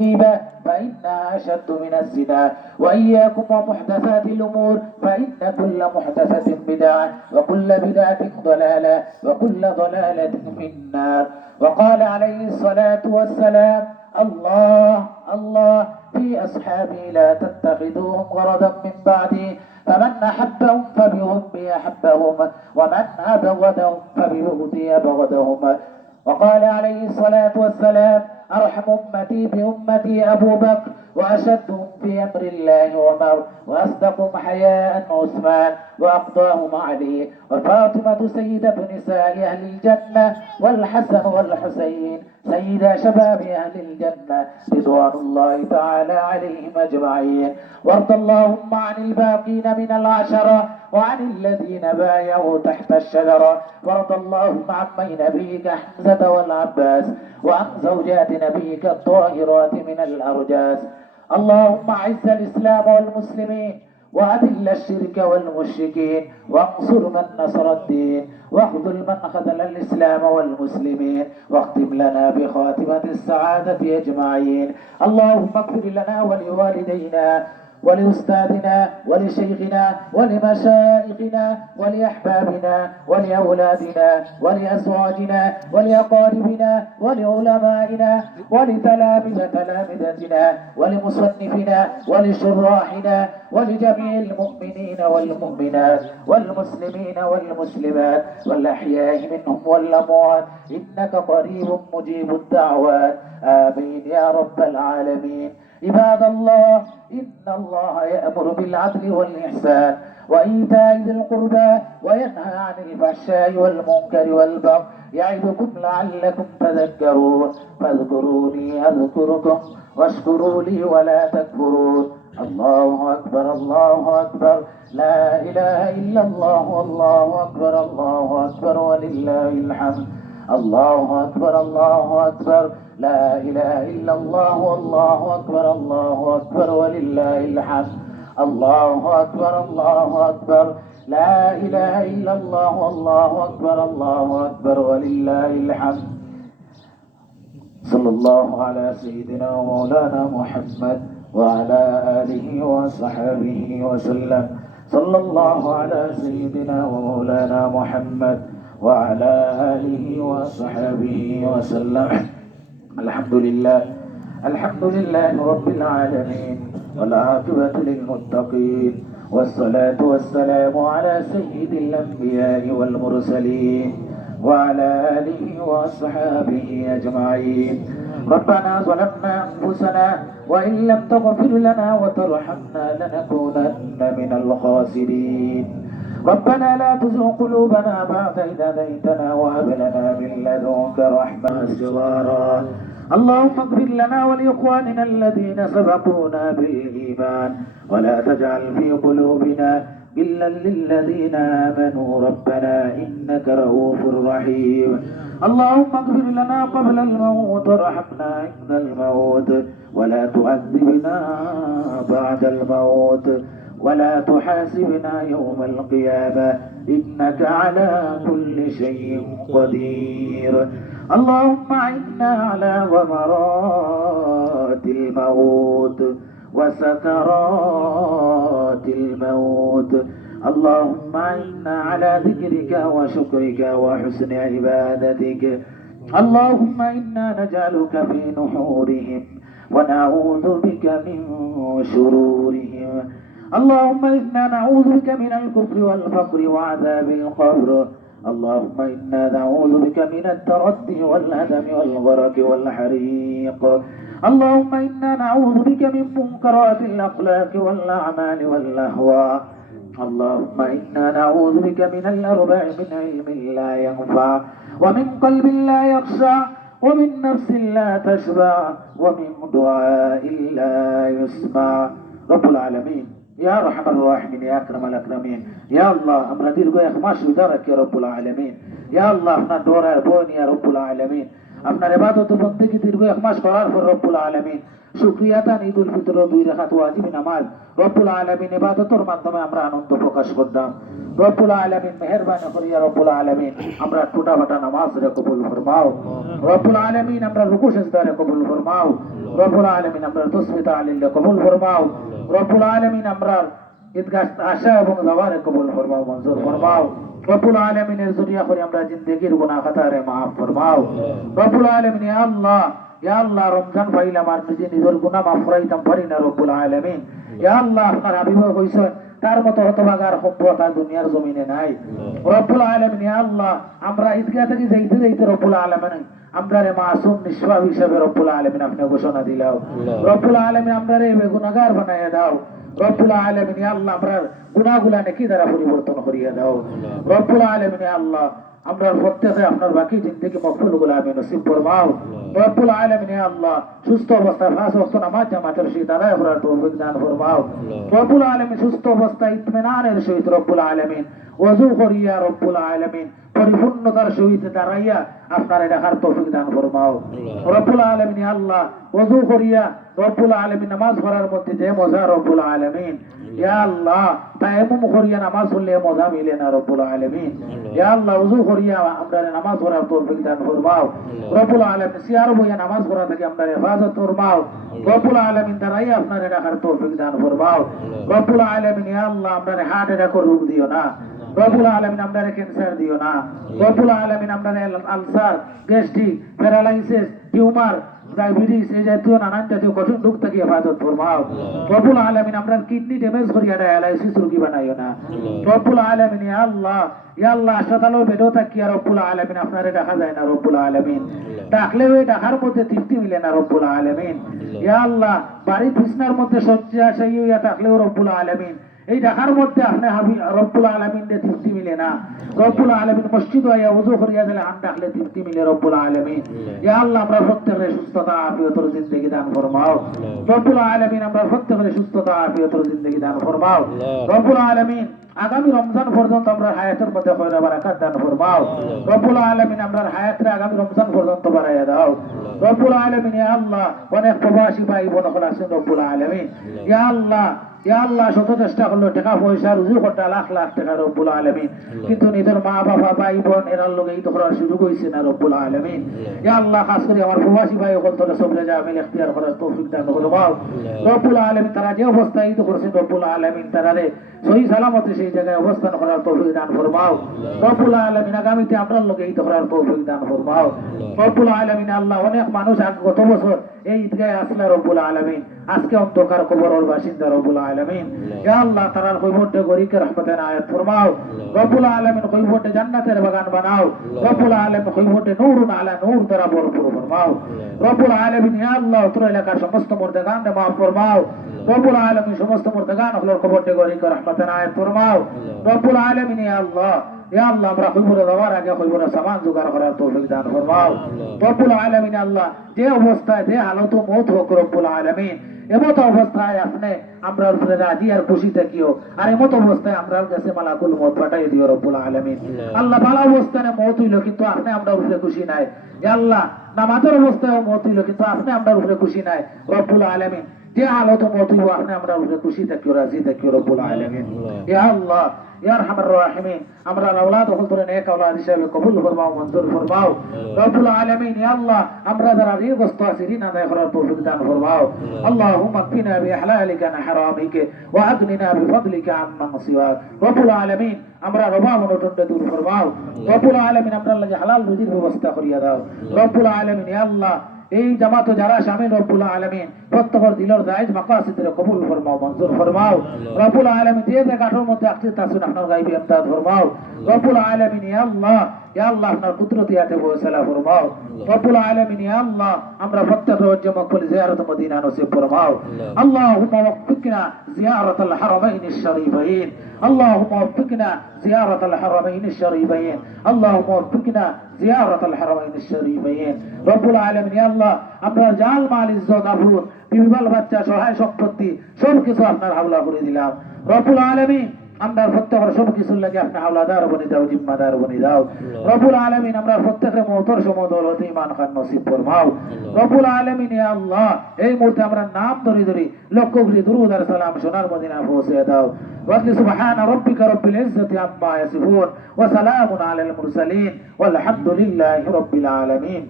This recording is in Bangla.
الغيبة فإنها أشد من الزنا. وإياكم ومحدثات الأمور فإن كل محدثة بدعة وكل بدعة ضلالة وكل ضلالة في النار. وقال عليه الصلاة والسلام: الله الله في أصحابي لا تتخذوهم غرضا من بعدي، فمن أحبهم فبحبي أحبهم ومن أبغضهم فببغضي أبغضهم. وقال عليه الصلاة والسلام: أرحم أمتي بأمتي أبو بكر، وأشدهم في أمر الله عمر، وأصدقهم حياء عثمان، وأقضاهم علي، وفاطمة سيدة نساء أهل الجنة، والحسن والحسين سيدا شباب أهل الجنة رضوان الله تعالى عليهم أجمعين. وارض اللهم عن الباقين من العشرة وعن الذين بايعوا تحت الشجرة. وارض اللهم عن نبيك حمزة والعباس وعن زوجات نبيك الطاهرات من الأرجاس. اللهم أعز الإسلام والمسلمين وأذل الشرك والمشركين وانصر من نصر الدين واخذل من خذل الإسلام والمسلمين واختم لنا بخاتمة السعادة أجمعين. اللهم اغفر لنا ولوالدينا ولأستاذنا ولشيخنا ولمشايخنا ولأحبابنا ولأولادنا ولأزواجنا ولأقاربنا ولعلمائنا ولتلامذتنا ولمصنفنا ولشراحنا ولجميع المؤمنين والمؤمنات والمسلمين والمسلمات والأحياء منهم والأموات إنك قريب مجيب الدعوات. آمين يا رب العالمين. عباد الله، إن الله يأمر بالعدل والإحسان وإيتاء ذي القربى وينهى عن الفحشاء والمنكر والبغي يعظكم لعلكم تذكرون. فاذكروني أذكركم واشكروا لي ولا تكفرون. الله أكبر الله أكبر، لا إله إلا الله، الله أكبر الله أكبر ولله الحمد. الله أكبر الله أكبر، لا إله إلا الله، والله أكبر الله أكبر ولله الحمد. الله أكبر الله أكبر، لا إله إلا الله، والله أكبر الله أكبر ولله الحمد. صلى الله على سيدنا ومولانا محمد وعلى آله وصحبه وسلم. صلى الله على سيدنا ومولانا محمد وعلى آله وصحبه وسلم. الحمد لله الحمد لله رب العالمين، والعاقبة للمتقين، والصلاة والسلام على سيد الأنبياء والمرسلين وعلى آله وأصحابه أجمعين. ربنا ظلمنا أنفسنا وإن لم تغفر لنا وترحمنا لنكونن من الخاسرين. ربنا لا تزغ قلوبنا بعد إذ هديتنا وهب لنا من لدنك رحمة صغارا. اللهم اغفر لنا ولإخواننا الذين سبقونا بالإيمان ولا تجعل في قلوبنا غلا للذين آمنوا ربنا إنك رؤوف رحيم. اللهم اغفر لنا قبل الموت وارحمنا عند الموت ولا تعذبنا بعد الموت ولا تحاسبنا يوم القيامة إنك على كل شيء قدير. اللهم أعنا على غمرات الموت وسكرات الموت. اللهم أعنا على ذكرك وشكرك وحسن عبادتك. اللهم إنا نجعلك في نحورهم ونعوذ بك من شرورهم. اللهم إنا نعوذ بك من الكفر والفقر وعذاب القبر. اللهم إنا نعوذ بك من التردي والهدم والغرق والحريق. اللهم إنا نعوذ بك من منكرات الأخلاق والأعمال والأهواء. اللهم إنا نعوذ بك من الأربع: من علم لا ينفع، ومن قلب لا يخشع، ومن نفس لا تشبع، ومن دعاء لا يسمع. رب العالمين يا أرحم الراحمين يا أكرم الأكرمين يا الله আমরা দীর্ঘ এক মাস রোজা রাখি রব্বুল আলামিন। ইয়া আল্লাহ আপনার দোয়ার বোন ইয়া রব্বুল আলামিন, আপনার ইবাদত ও বন্দেগী দীর্ঘ এক মাস করার পর রব্বুল আলামিন শুকরিয়াতান ঈদুল ফিতর 2 রাকাত ওয়াজিব নামাজ রব্বুল আলামিন ইবাদতের মাধ্যমে আমরা আনন্দ প্রকাশ করলাম। রব্বুল আলামিন মেহেরবানি করিয়া রব্বুল আলামিন আমরা ছোটা ফাটা নামাজ রে কবুল ফরমাও। রব্বুল আলামিন আমরা রুকু সিজদা রে কবুল ফরমাও। রব্বুল আলামিন আমরা তাসবিহ তাহলিল রে কবুল ফরমাও। রব্বুল আলামিন আমরা ঈদগাহ আশা এবং যাওয়ারে কবুল ফরমাও, মঞ্জুর ফরমাও। রব্বুল আলামিনের জরিয়া করে আমরা জিন্দেগির গুনাহ খাতারে maaf ফরমাও। রব্বুল আলামিন ইয়া আল্লাহ, ইয়া আল্লাহ, রমজান পাইলাম আর নিজের গুনাহ maaf করাইতাম পারি না রব্বুল আলামিন। ইয়া আল্লাহ, আপনার হাবিব কইছেন তার মতো হতভাগার সম্পদ আর দুনিয়ার জমিনে নাই। রব্বুল আলামিন ইয়া আল্লাহ, আমরা ঈদগাহ থেকে যাইতে যাইতে রব্বুল আলামিন আমরারে মাসুম নিষ্পাপ হিসাবে রব্বুল আলামিন আপনি ঘোষণা দিলাও। রব্বুল আলামিন আমরারে গুনাহগার বানাইয়া দাও। রব্বুল আলামিন ইয়া আল্লাহ, আমরার গুনাহগুলা নেকি দ্বারা পরিবর্তন করিয়া দাও। রব্বুল আলামিন ইয়া আল্লাহ, আমরা প্রত্যেকে আপনার বাকি জিন্দেগি মকবুলগুলো আমি নসিব ফরমাও। রব্বুল আলামিন ইয়া আল্লাহ, সুস্থ অবস্থায় 5 ওয়াক্ত নামাজ জামাতের সহিত আদায় করার তৌফিক দান ফরমাও। রব্বুল আলামিন সুস্থ অবস্থায় ইতমিনানের সহিত রব্বুল আলামিন ওযু করিয়া রব্বুল আলামিন পরিপূর্ণতার সহিত দাঁড়াইয়া আপনার দেখার তৌফিক দান ফরমাও। রব্বুল আলামিন ইয়া আল্লাহ, ওযু করিয়া রব্বুল আলামিন নামাজ পড়ার মধ্যে যে মজা রব্বুল আলামিন ইয়া আল্লাহ, তায়াম্মুম করিয়া নামাজ পড়লে মজা মিলে না রব্বুল আলামিন। ইয়া আল্লাহ, ওযু করিয়া আমরা নামাজ পড়ার তৌফিক দান ফরমাও। রব্বুল আলামিন সিয়ার বইয়া নামাজ পড়া থেকে আমরা হেফাজত ফরমাও। রব্বুল আলামিন দাঁড়াইয়া আপনার দেখার তৌফিক দান ফরমাও। রব্বুল আলামিন ইয়া আল্লাহ, আমরা হার্ট অ্যাটাক রোগ দিও না। রব্বুল আলামিন আমরা ক্যান্সার দিও না। রব্বুল আলামিন আমরা ulcer, gastric, paralysis, tumour, diabetes এই জাতীয় নানান জাতীয় কঠিন রোগ থেকে হেফাজত ফরমাও। রব্বুল আলামিন আমরা কিডনি ড্যামেজ করিয়া ডায়ালাইসিস রোগী বানাইও না। রব্বুল আলামিন ইয়া আল্লাহ, ইয়া আল্লাহ, হাসপাতালের বেডও থাকিয়া রব্বুল আলামিন আপনারে দেখা যায় না রব্বুল আলামিন। ডাকলে ওই ডাকার মধ্যে তৃপ্তি মিলে না রব্বুল আলামিন। ইয়া আল্লাহ, বাড়ির বিছনার মধ্যে শয্যা সাইয়া থাকলেও রব্বুল আলামিন এই দেখার মধ্যে আপনি রব্বুল আলামিন রে তৃপ্তি মিলে না। রব্বুল আলামিন মসজিদ আইয়া ওযু করিয়া দিলে আন ডাকলে তৃপ্তি মিলে রব্বুল আলামিন। ইয়া আল্লাহ, আমরা প্রত্যেকের সুস্থতা আফিয়তর জিন্দেগি দান ফরমাও। রব্বুল আলামিন আমরা প্রত্যেকের সুস্থতা আফিয়তর জিন্দেগি দান ফরমাও। রব্বুল আলামিন আগামী রমজান পর্যন্ত আমরা হায়াতের মধ্যে খয়র বারাকাত দান ফরমাও। রব্বুল আলামিন আমরা হায়াতরে আগামী রমজান পর্যন্ত বাড়াইয়া দাও। রব্বুল আলামিন ইয়া আল্লাহ, অনেক প্রবাসী ভাই বোন হল আছেন রব্বুল আলামিন। ইয়া আল্লাহ, ইয়া আল্লাহ, শত চেষ্টা করলো টাকা পয়সা রুজু করতে লাখ লাখ টাকা রব্বুল আলামিন, কিন্তু নিজের মা বাবা ভাই বোন এরার লোক এই তো করার সুযোগ হয়েছে না রব্বুল আলামিন। ইয়া আল্লাহ, খাস করে আমার প্রবাসী ভাই সকল তোরা সবরে যা আমি ইখতিয়ার করার তৌফিক দান ফরমাও। রব্বুল আলামিন তারা যে অবস্থায় এই তো করছেন রব্বুল আলামিন তারারে সহি সালামতে সেই জায়গায় অবস্থান করার তৌফিক দান ফরমাও। রব্বুল আলামিন আগামীতে আপনার লোক এই তো করার তৌফিক দান ফরমাও। রব্বুল আলামিন আল্লাহ, অনেক মানুষ গত বছর এই ঈদগাহে আসলে রব্বুল আলামিন আজকে অন্ধকার কবরের বাসিন্দা রব্বুল আলামিন। ইয়া আল্লাহ, তারার কইবটে গরিকে রহমতের আয়াত ফরমাও। রব্বুল আলামিন কইবটে জান্নাতের বাগান বানাও। রব্বুল আলামিন কইবটে নূরুন আলা নূর দ্বারা ভরপুর ফরমাও। রব্বুল আলামিন ইয়া আল্লাহ, তোর এলাকার সমস্ত মুর্দাগানকে maaf ফরমাও। রব্বুল আলামিন সমস্ত মুর্দাগান হলোর কবরতে গরিকে রহমতের আয়াত ফরমাও। রব্বুল আলামিন ইয়া আল্লাহ, ইয়া আল্লাহ, আমরা কইবরে যাওয়ার আগে কইবরে সামান জোগাড় করার তৌফিক দান ফরমাও। রব্বুল আলামিন আল্লাহ, যে অবস্থায় যে হালত মওত হোক রব্বুল আলামিন, এমত অবস্থায় আপনি আমরা উপরে রাজি আর খুশি থাকিও, আর এমত অবস্থায় আমরা কাছে মালাকুল মওত পাঠাই দিও রব্বুল আলামিন। আল্লাহ, ভালো অবস্থায় মওত হইল কিন্তু আপনি আমরা উপরে খুশি নাই। ইয়া আল্লাহ, নামাজের অবস্থায় মওত হইল কিন্তু আপনি আমরা উপরে খুশি নাই রব্বুল আলামিন। যে হালত মওত হইব আপনি আমরা উপরে খুশি থাকিও, রাজি থাকিও রব্বুল আলামিন। ইয়া আল্লাহ, ইয়া আরহামার রাহিমিন, আমরা আওলাদ হল তোরে নেক আওলাদ হিসেবে কবুল ফরমাও, মঞ্জুর ফরমাও রব্বুল আলামিন। ইয়া আল্লাহ, আমরা যারা ঋণগ্রস্ত আছি ঋণ আদায় করার তৌফিক দান ফরমাও। আল্লাহুম্মা কফিনা বিহালালিকা আন হারামিকা ওয়া আগনিনা বিফদলিকা আম্মান সিওয়াক। রব্বুল আলামিন, আমরা অভাব অনটনটা দূর ফরমাও। রব্বুল আলামিন, আমরা লাগি হালাল রুজির ব্যবস্থা করিয়া দাও রব্বুল আলামিন। ইয়া আল্লাহ, এই জামাত যারা শামিল রব্বুল আলামিন প্রত্যেকের দিলের জায়েজ মাকাসিদরে কবুল ফরমাও, মঞ্জুর ফরমাও রব্বুল আলামিন। যে যে গাঠের মধ্যে আকসিত আছেন আপনার গায়বী ইমদাদ ফরমাও রব্বুল আলামিন। ইয়া আল্লাহ, ইয়া আল্লাহ, আপনার কুদরতি হাতে ফয়সালা ফরমাও রব্বুল আলামিন। ইয়া আল্লাহ, আমরা প্রত্যেকের ওয়াজ্জে মকবুল জিয়ারত মদিনা নসিব ফরমাও। আল্লাহুম্মা ওয়াফিকনা জিয়ারাতাল হারামাইনিশ শরীফাইন। আল্লাহুম্মা ওয়াফিকনা জিয়ারাতাল হারামাইনিশ শরীফাইন। আল্লাহুম্মা ওয়াফিকনা জিয়ারাতাল হারামাইনিশ শরীফাইন রব্বুল আলামিন। ইয়া আল্লাহ, আমরা জাল মাল ইজ্জত আবরুত বিবিবাল বাচ্চা সহায় সম্পত্তি সব কিছু আপনার হাওলা করে দিলাম রব্বুল আলামিন। আমরা প্রত্যেকের সব কিছুর লাগে আপনি হাওলাদার বনি দাও, জিম্মাদার বনি দাও। রব্বুল আলামিন আমরা প্রত্যেকের মওতর সময় দৌলত ঈমান খান নসিব ফরমাও। রব্বুল আলামিন ইয়া আল্লাহ এই মুহূর্তে আমরা নাম ধরে ধরে লক্ষ কোটি দুরূদ আর সালাম সোনার মদিনা পৌঁছে দাও। ওয়াসলি সুবহান রাব্বিকা রাব্বিল ইজ্জাতি আম্মা ইয়াসিফুন ওয়া সালামুন আলাল মুরসালিন ওয়ালহামদুলিল্লাহি রাব্বিল আলামিন।